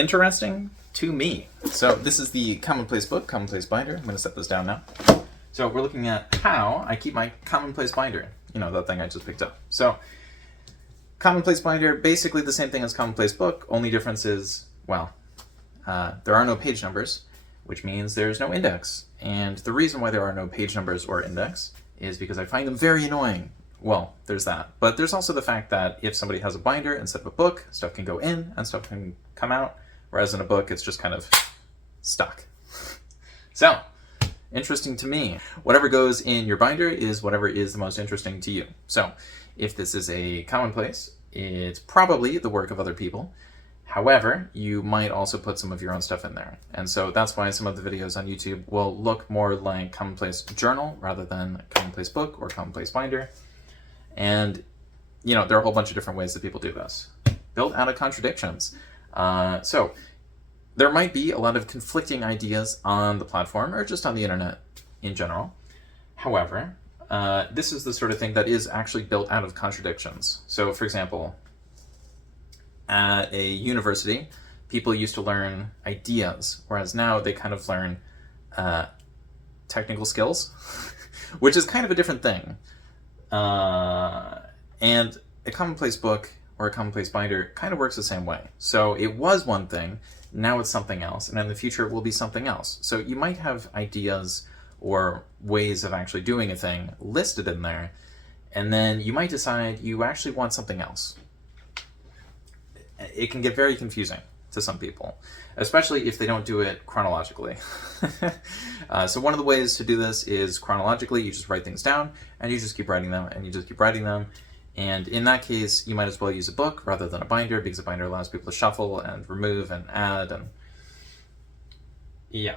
interesting to me. So this is the Commonplace book, Commonplace binder. I'm going to set this down now. So we're looking at how I keep my Commonplace binder. You know, that thing I just picked up. So Commonplace binder, basically the same thing as Commonplace book. Only difference is, well, there are no page numbers, which means there's no index. And the reason why there are no page numbers or index is because I find them very annoying. Well, there's that. But there's also the fact that if somebody has a binder instead of a book, stuff can go in and stuff can come out. Whereas in a book, it's just kind of stuck. So, interesting to me. Whatever goes in your binder is whatever is the most interesting to you. So, if this is a commonplace, it's probably the work of other people. However, you might also put some of your own stuff in there. And so that's why some of the videos on YouTube will look more like Commonplace Journal rather than Commonplace Book or Commonplace Binder. And, you know, there are a whole bunch of different ways that people do this. Built out of contradictions. So there might be a lot of conflicting ideas on the platform or just on the internet in general. However, this is the sort of thing that is actually built out of contradictions. So, for example, at a university, people used to learn ideas, whereas now they kind of learn technical skills, which is kind of a different thing. And a commonplace book or a commonplace binder kind of works the same way. So it was one thing, now it's something else, and in the future it will be something else. So you might have ideas or ways of actually doing a thing listed in there, and then you might decide you actually want something else. It can get very confusing to some people, especially if they don't do it chronologically. So one of the ways to do this is chronologically. You just write things down, and you just keep writing them, and you just keep writing them. And in that case, you might as well use a book rather than a binder, because a binder allows people to shuffle and remove and add, and yeah.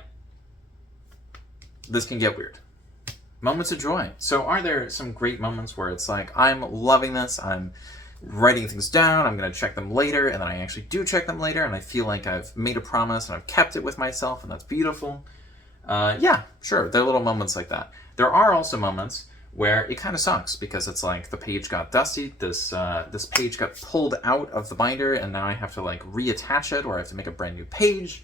This can get weird. Moments of joy. So are there some great moments where it's like, I'm loving this, I'm writing things down, I'm going to check them later, and then I actually do check them later, and I feel like I've made a promise and I've kept it with myself, and that's beautiful. Yeah, sure, there are little moments like that. There are also moments where it kind of sucks, because it's like the page got dusty, this page got pulled out of the binder, and now I have to like reattach it, or I have to make a brand new page.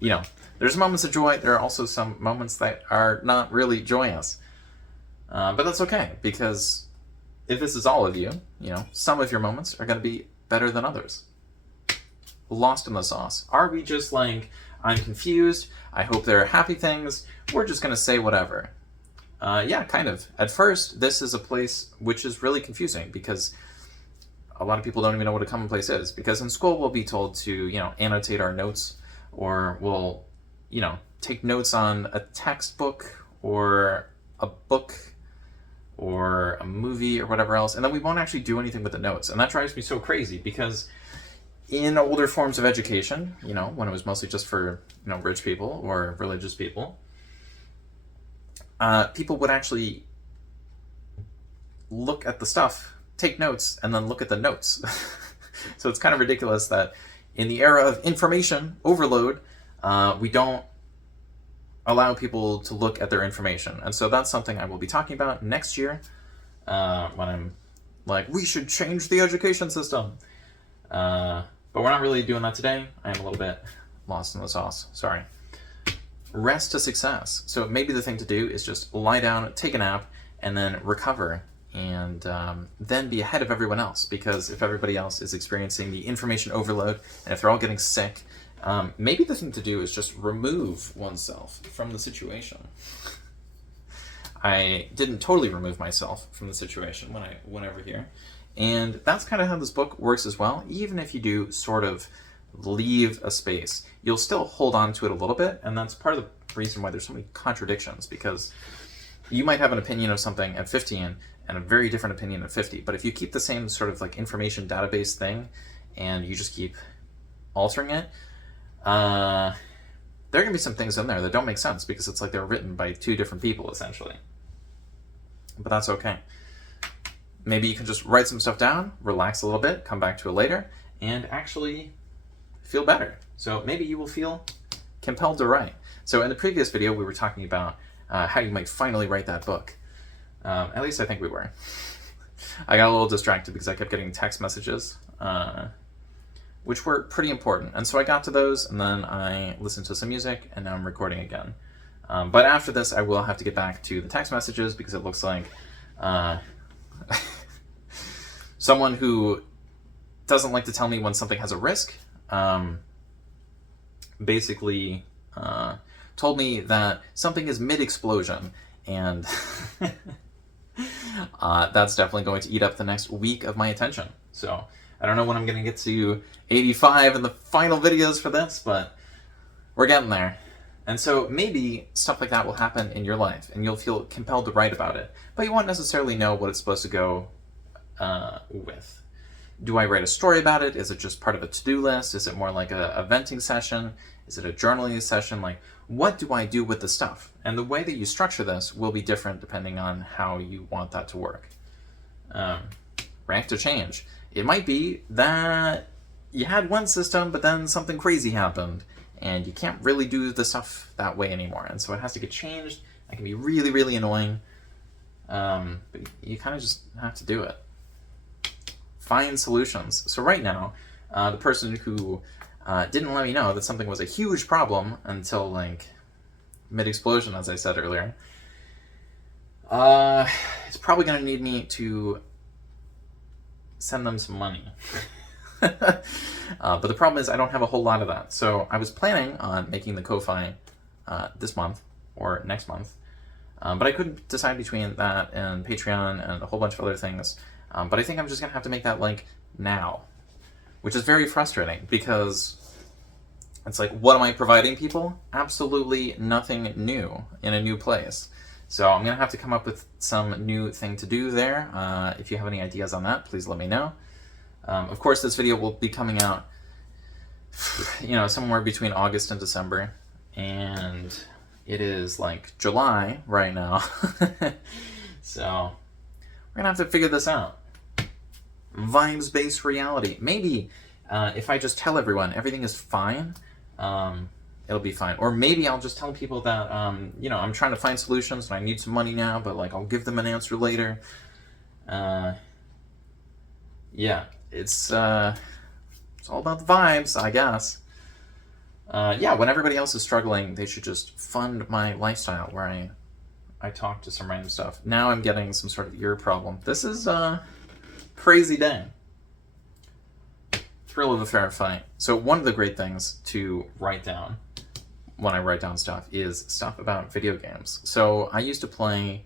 You know, there's moments of joy. There are also some moments that are not really joyous. But that's okay, because if this is all of you, you know, some of your moments are going to be better than others. Lost in the sauce. Are we just like, I'm confused, I hope there are happy things, we're just going to say whatever? Yeah, kind of. At first, this is a place which is really confusing, because a lot of people don't even know what a commonplace is. Because in school, we'll be told to, you know, annotate our notes, or we'll, you know, take notes on a textbook or a book or a movie or whatever else, and then we won't actually do anything with the notes. And that drives me so crazy, because in older forms of education, you know, when it was mostly just for, you know, rich people or religious people, people would actually look at the stuff, take notes, and then look at the notes. So it's kind of ridiculous that in the era of information overload, we don't allow people to look at their information. And so that's something I will be talking about next year, when I'm like, we should change the education system. But we're not really doing that today. I am a little bit lost in the sauce, sorry. Rest to success. So maybe the thing to do is just lie down, take a nap, and then recover, and then be ahead of everyone else. Because if everybody else is experiencing the information overload, and if they're all getting sick, maybe the thing to do is just remove oneself from the situation. I didn't totally remove myself from the situation when I went over here. And that's kind of how this book works as well. Even if you do sort of leave a space, you'll still hold on to it a little bit. And that's part of the reason why there's so many contradictions, because you might have an opinion of something at 15 and a very different opinion at 50. But if you keep the same sort of like information database thing and you just keep altering it, there are going to be some things in there that don't make sense, because it's like they're written by two different people, essentially. But that's okay. Maybe you can just write some stuff down, relax a little bit, come back to it later, and actually feel better. So maybe you will feel compelled to write. So in the previous video, we were talking about how you might finally write that book. At least I think we were. I got a little distracted because I kept getting text messages which were pretty important. And so I got to those, and then I listened to some music, and now I'm recording again. But after this, I will have to get back to the text messages, because it looks like someone who doesn't like to tell me when something has a risk basically told me that something is mid-explosion, and that's definitely going to eat up the next week of my attention. So I don't know when I'm going to get to 85 in the final videos for this, but we're getting there. And so maybe stuff like that will happen in your life, and you'll feel compelled to write about it, but you won't necessarily know what it's supposed to go with. Do I write a story about it? Is it just part of a to-do list? Is it more like a venting session? Is it a journaling session? Like, what do I do with the stuff? And the way that you structure this will be different depending on how you want that to work. React to change. It might be that you had one system, but then something crazy happened, and you can't really do the stuff that way anymore. And so it has to get changed. That can be really, really annoying. But you kind of just have to do it. Find solutions. So right now, the person who didn't let me know that something was a huge problem until like mid-explosion, as I said earlier, is probably going to need me to send them some money. But the problem is I don't have a whole lot of that. So I was planning on making the Ko-Fi this month or next month, but I couldn't decide between that and Patreon and a whole bunch of other things. But I think I'm just going to have to make that link now, which is very frustrating, because it's like, what am I providing people? Absolutely nothing new in a new place. So I'm going to have to come up with some new thing to do there. If you have any ideas on that, please let me know. Of course, this video will be coming out, somewhere between August and December, and it is like July right now. So we're going to have to figure this out. Vibes-based reality. Maybe if I just tell everyone everything is fine, it'll be fine. Or maybe I'll just tell people that, I'm trying to find solutions and I need some money now, but like I'll give them an answer later. Yeah, it's all about the vibes, I guess. When everybody else is struggling, they should just fund my lifestyle where I talk to some random stuff. Now I'm getting some sort of ear problem. This is crazy day. Thrill of a fair fight. So one of the great things to write down when I write down stuff is stuff about video games. So I used to play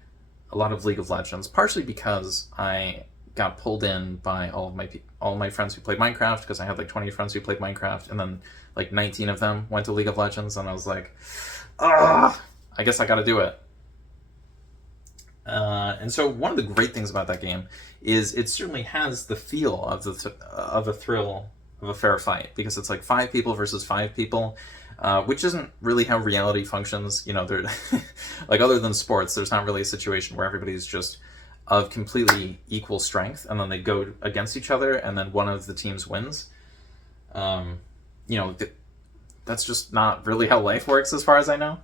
a lot of League of Legends, partially because I got pulled in by all of my friends who played Minecraft, because I had like 20 friends who played Minecraft, and then like 19 of them went to League of Legends, and I was like, I guess I gotta do it. And so one of the great things about that game is it certainly has the feel of a thrill of a fair fight, because it's like 5 people versus 5 people, which isn't really how reality functions. They're like, other than sports, there's not really a situation where everybody's just of completely equal strength, and then they go against each other, and then one of the teams wins. That's just not really how life works, as far as I know.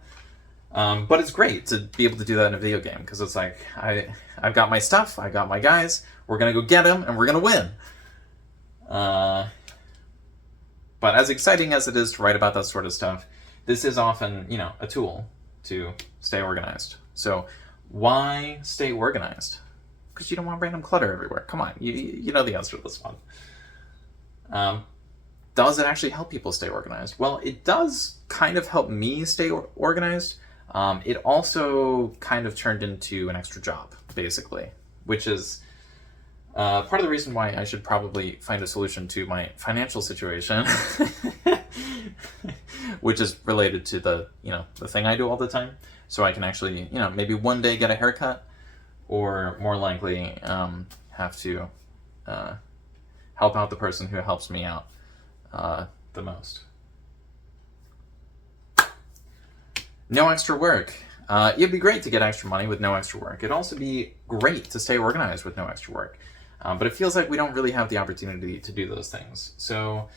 But it's great to be able to do that in a video game, because it's like, I've got my stuff, I got my guys, we're going to go get them, and we're going to win. But as exciting as it is to write about that sort of stuff, this is often, a tool to stay organized. So why stay organized? Because you don't want random clutter everywhere. Come on, you know the answer to this one. Does it actually help people stay organized? Well, it does kind of help me stay organized. It also kind of turned into an extra job, basically, which is part of the reason why I should probably find a solution to my financial situation, which is related to the thing I do all the time. So I can actually, maybe one day get a haircut, or more likely have to help out the person who helps me out the most. No extra work. It'd be great to get extra money with no extra work. It'd also be great to stay organized with no extra work. But it feels like we don't really have the opportunity to do those things. So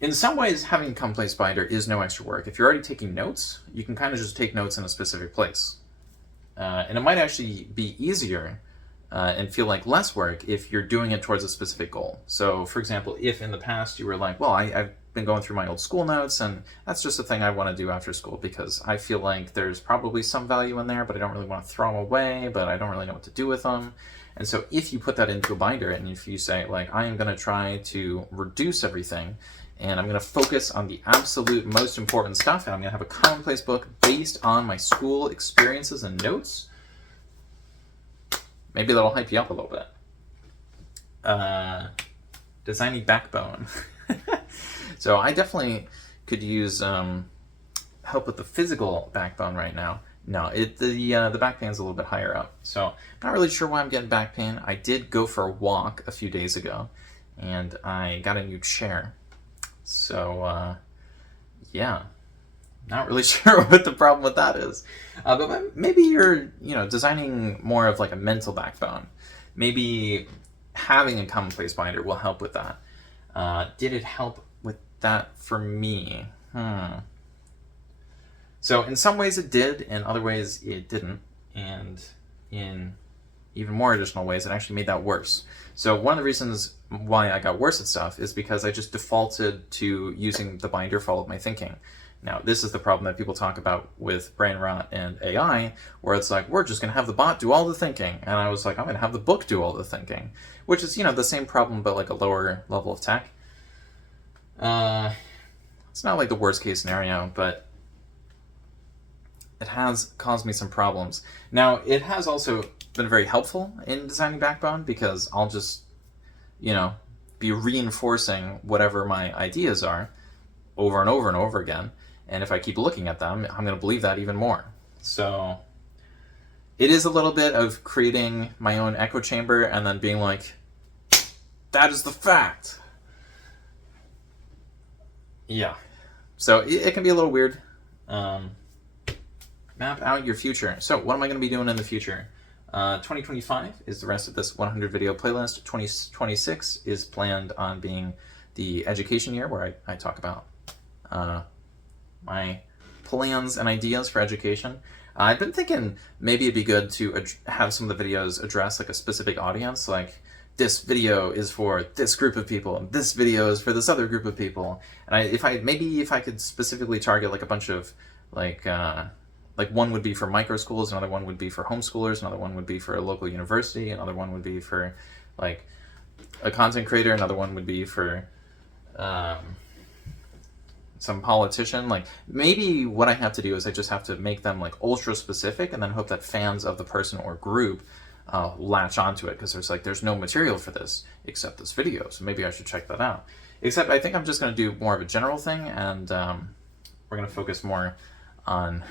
in some ways, having Commonplace Binder is no extra work. If you're already taking notes, you can kind of just take notes in a specific place. And it might actually be easier and feel like less work if you're doing it towards a specific goal. So, for example, if in the past you were like, well, I've been going through my old school notes, and that's just a thing I want to do after school because I feel like there's probably some value in there, but I don't really want to throw them away, but I don't really know what to do with them. And so if you put that into a binder, and if you say, like, I am going to try to reduce everything, and I'm going to focus on the absolute most important stuff, and I'm going to have a commonplace book based on my school experiences and notes, maybe that'll hype you up a little bit. Designing backbone. So I definitely could use help with the physical backbone right now. No, the back pain's a little bit higher up. So I'm not really sure why I'm getting back pain. I did go for a walk a few days ago, and I got a new chair. So, yeah. Not really sure what the problem with that is. But maybe you're, designing more of like a mental backbone. Maybe having a commonplace binder will help with that. Did it help with that for me? So in some ways it did, in other ways it didn't. And in even more additional ways, it actually made that worse. So one of the reasons why I got worse at stuff is because I just defaulted to using the binder for all of my thinking. Now, this is the problem that people talk about with brain rot and AI, where it's like, we're just going to have the bot do all the thinking. And I was like, I'm going to have the book do all the thinking, which is, the same problem, but like a lower level of tech. It's not like the worst case scenario, but it has caused me some problems. Now, it has also been very helpful in designing Backbone because I'll just, be reinforcing whatever my ideas are over and over and over again. And if I keep looking at them, I'm going to believe that even more. So it is a little bit of creating my own echo chamber and then being like, that is the fact. Yeah. So it can be a little weird. Map out your future. So what am I going to be doing in the future? 2025 is the rest of this 100 video playlist. 2026 is planned on being the education year where I talk about my plans and ideas for education. I've been thinking maybe it'd be good to have some of the videos address like a specific audience, like this video is for this group of people, and this video is for this other group of people. And if I could specifically target like a bunch of like one would be for micro schools, another one would be for homeschoolers, another one would be for a local university, another one would be for like a content creator, another one would be for some politician. Like maybe what I have to do is I just have to make them like ultra specific and then hope that fans of the person or group latch onto it, because there's no material for this except this video, so maybe I should check that out. Except I think I'm just going to do more of a general thing, and we're going to focus more on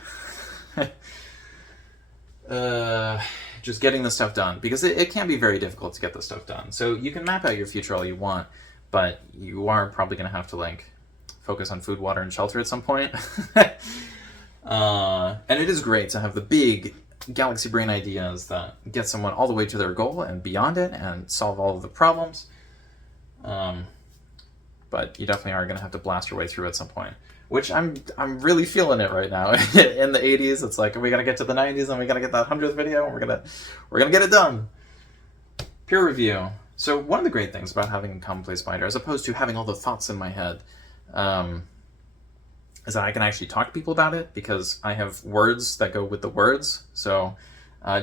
just getting the stuff done, because it can be very difficult to get the stuff done. So you can map out your future all you want, but you are probably going to have to like focus on food, water, and shelter at some point. And it is great to have the big galaxy brain ideas that get someone all the way to their goal and beyond it and solve all of the problems. But you definitely are going to have to blast your way through at some point, which I'm really feeling it right now. In the 80s, it's like we got to get to the 90s and we got to get that 100th video, and we're gonna get it done. Peer review. So one of the great things about having a Commonplace binder, as opposed to having all the thoughts in my head, is that I can actually talk to people about it, because I have words that go with the words. So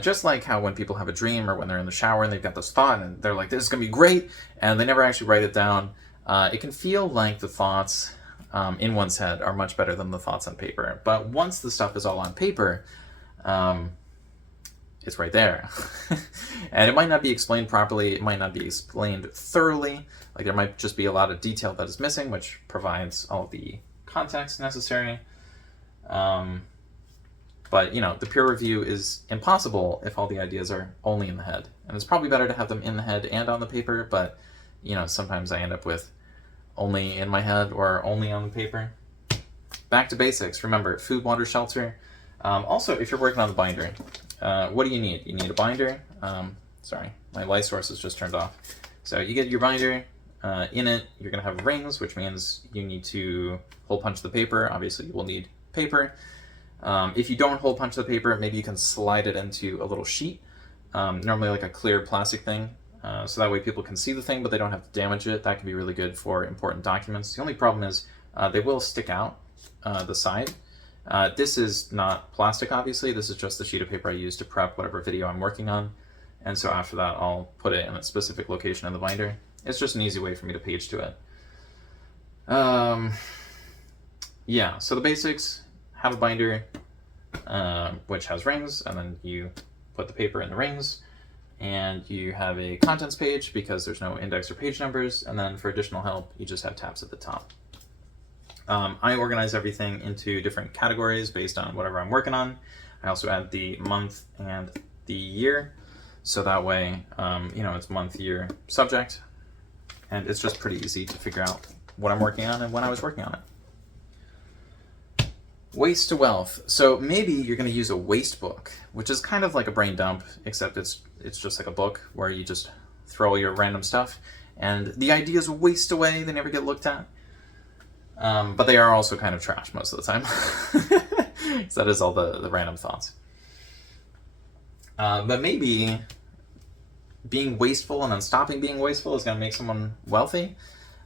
just like how when people have a dream or when they're in the shower and they've got this thought and they're like, this is going to be great, and they never actually write it down, it can feel like the thoughts in one's head are much better than the thoughts on paper. But once the stuff is all on paper, it's right there. And it might not be explained properly, it might not be explained thoroughly, like there might just be a lot of detail that is missing, which provides all the context necessary. But the peer review is impossible if all the ideas are only in the head. And it's probably better to have them in the head and on the paper, but sometimes I end up with only in my head or only on the paper. Back to basics. Remember, food, water, shelter. Also, if you're working on the binder, what do you need? You need a binder. Sorry, my light source is just turned off. So you get your binder. In it, you're going to have rings, which means you need to hole punch the paper. Obviously, you will need paper. If you don't hole punch the paper, maybe you can slide it into a little sheet. normally like a clear plastic thing, so that way people can see the thing, but they don't have to damage it. That can be really good for important documents. The only problem is they will stick out the side. This is not plastic, obviously. This is just the sheet of paper I use to prep whatever video I'm working on. And so after that, I'll put it in a specific location in the binder. It's just an easy way for me to page to it. Yeah, so the basics: have a binder which has rings, and then you put the paper in the rings, and you have a contents page because there's no index or page numbers, and then for additional help, you just have tabs at the top. I organize everything into different categories based on whatever I'm working on. I also add the month and the year, so that way, it's month, year, subject, and it's just pretty easy to figure out what I'm working on and when I was working on it. Waste to wealth. So maybe you're going to use a waste book, which is kind of like a brain dump, except it's just like a book where you just throw your random stuff, and the ideas waste away. They never get looked at. But they are also kind of trash most of the time. So that is all the random thoughts. But maybe being wasteful and then stopping being wasteful is going to make someone wealthy.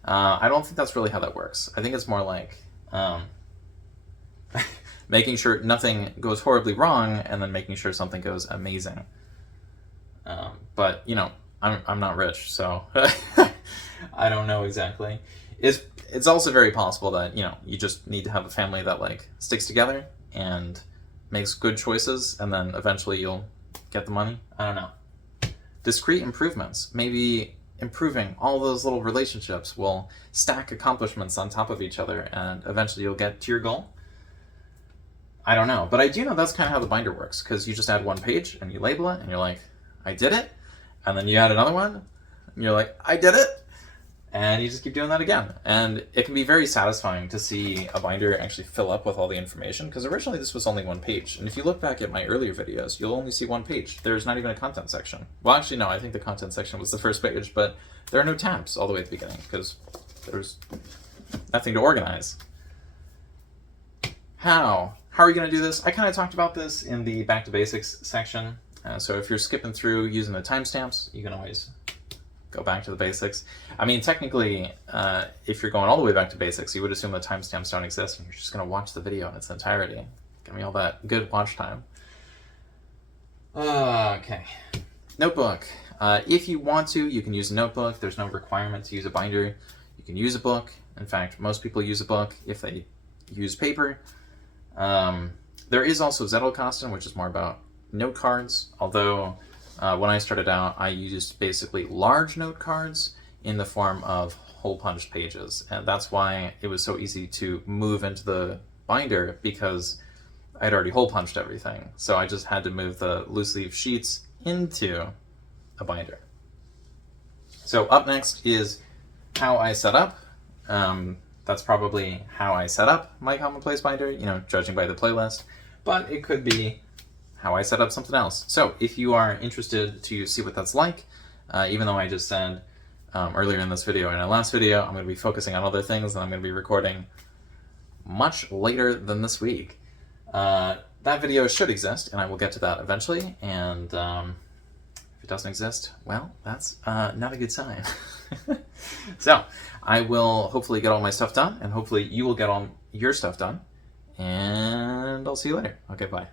I don't think that's really how that works. I think it's more like making sure nothing goes horribly wrong and then making sure something goes amazing. But, I'm not rich, so I don't know exactly. It's also very possible that, you just need to have a family that, sticks together and makes good choices, and then eventually you'll get the money. I don't know. Discreet improvements. Maybe improving all those little relationships will stack accomplishments on top of each other, and eventually you'll get to your goal. I don't know, but I do know that's kind of how the binder works, because you just add one page and you label it, and you're like, I did it, and then you add another one, and you're like, I did it, and you just keep doing that again. And it can be very satisfying to see a binder actually fill up with all the information, because originally this was only one page, and if you look back at my earlier videos, you'll only see one page. There's not even a content section. Well, actually, no, I think the content section was the first page, but there are no tabs all the way at the beginning, because there's nothing to organize. How are you going to do this? I kind of talked about this in the Back to Basics section. So if you're skipping through using the timestamps, you can always go back to the basics. I mean, technically, if you're going all the way back to basics, you would assume the timestamps don't exist, and you're just going to watch the video in its entirety. Give me all that good watch time. Okay. Notebook. If you want to, you can use a notebook. There's no requirement to use a binder. You can use a book. In fact, most people use a book if they use paper. There is also Zettelkasten, which is more about note cards, although when I started out, I used basically large note cards in the form of hole-punched pages, and that's why it was so easy to move into the binder, because I'd already hole-punched everything. So I just had to move the loose-leaf sheets into a binder. So up next is how I set up. That's probably how I set up my Commonplace binder, judging by the playlist, but it could be how I set up something else. So if you are interested to see what that's like, even though I just said earlier in this video and in the last video, I'm going to be focusing on other things, and I'm going to be recording much later than this week. That video should exist, and I will get to that eventually, and if it doesn't exist, well, that's not a good sign. So I will hopefully get all my stuff done, and hopefully you will get all your stuff done, and I'll see you later. Okay, bye.